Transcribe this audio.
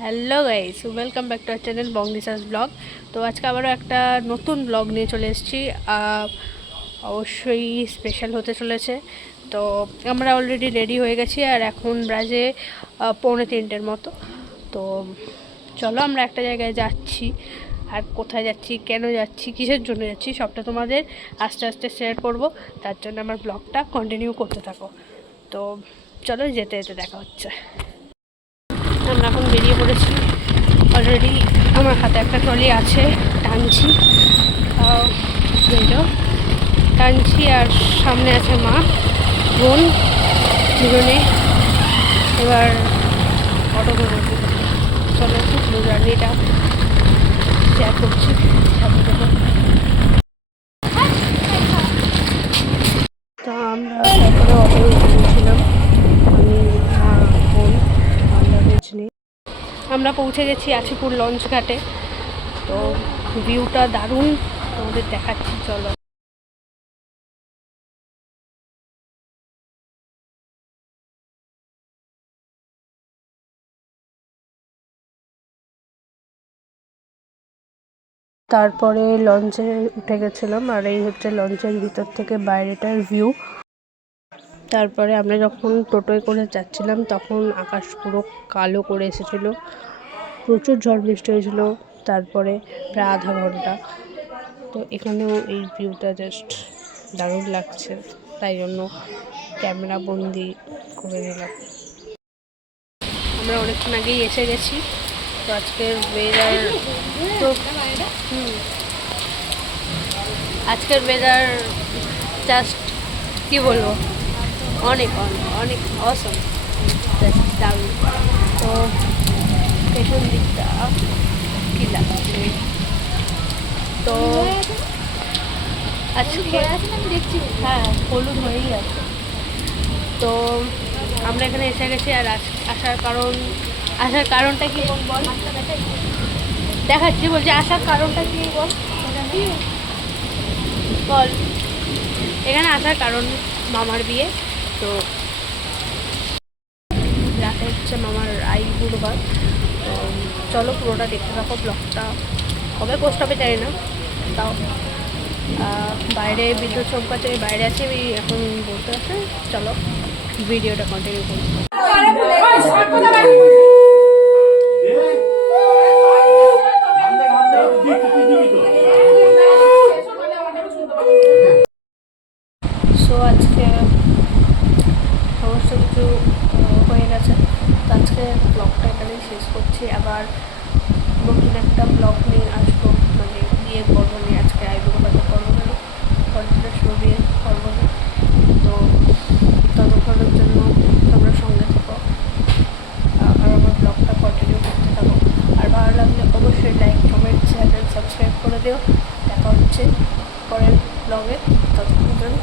Hello guys welcome back to our channel বংদিসাস vlog তো আজকে আবারও একটা নতুন ব্লগ নিয়ে চলে এসেছি। অবশ্যই স্পেশাল হতে চলেছে। তো আমরা অলরেডি রেডি হয়ে গেছি আর এখন বাজে পৌনে তিনটের মতো। তো চলো আমরা একটা জায়গায় যাচ্ছি। আর কোথায় যাচ্ছি, কেন যাচ্ছি, কিসের জন্য যাচ্ছি, সবটা তোমাদের আস্তে আস্তে শেয়ার করব। তার জন্য আমার ব্লগটা কন্টিনিউ করতে থাকো। তো চলো যেতে যেতে দেখা হচ্ছে। আমরা এখন বেরিয়ে পড়েছি। অলরেডি আমার হাতে একটা ট্রলি আছে, টানছি। টানছি আর সামনে আছে মা, বোন দুজনে। এবার অটো করে চলো পুরো জার্নিটা শেয়ার করছি। তো আমরা তারপরে অটো গিয়েছিলাম আমি মা বোন আমরা রজনী আমরা পৌঁছে গেছি আছিপুর লঞ্চ ঘাটে। তো ভিউটা দারুণ, তোমাদের দেখাচ্ছি, চলো। তারপরে লঞ্চে উঠে গেছিলাম, আর এই হচ্ছে লঞ্চের ভিতর থেকে বাইরেটার ভিউ। তারপরে আমরা যখন টোটোয় করে যাচ্ছিলাম, তখন আকাশ পুরো কালো করে এসেছিল। প্রচুর ঝড় বৃষ্টি হয়েছিল, তারপরে প্রায় আধা ঘণ্টা। তো এখানেও এই ভিউটা জাস্ট দারুণ লাগছে, তাই জন্য ক্যামেরা বন্দি করে নিলাম। আমরা অনেকক্ষণ আগেই এসে গেছি, তো আজকের ওয়েদার তো আজকের ওয়েদার জাস্ট কি বলব? অনেক অনেক অনেক অসম দারুণ। তো পেছন দিকটা কি লাগছে? তো দেখছি হ্যাঁ হলুদ হয়েই আছে। তো আমরা এখানে এসে গেছি আর আস- আসার কারণ আসার কারণটা কি বল। দেখাচ্ছি, বলছি আসার কারণটা কি বল? বল। এখানে আসার কারণ মামার বিয়ে। তো রাতে হচ্ছে আমার আই গুরুবার চলো পুরোটা দেখতে থাকো ব্লগটা কবে পোস্ট হবে জানি না। তাও বাইরে বিদ্যুৎ চমকাচ্ছে বাইরে আছি, আমি এখন বলতে আছে চলো ভিডিওটা কন্টিনিউ করি। সো আজকে সমস্ত কিছু হয়ে গেছে। তো আজকে ব্লগটা এখানেই শেষ করছি। আবার নতুন একটা ব্লগ নিয়ে আসব। মানে বিয়ে করব নিয়ে আজকে আইবুড়ো কথা করব না কন্টিনিউস বিয়ে করব না তো ততক্ষণের জন্য তোমরা সঙ্গে থাকো। আর আমার ব্লগটা কন্টিনিউ করতে থাকো। আর ভালো লাগলে অবশ্যই লাইক কমেন্ট চ্যানেল সাবস্ক্রাইব করে দিও। দেখা হচ্ছে পরের ব্লগে ততক্ষণ জন্য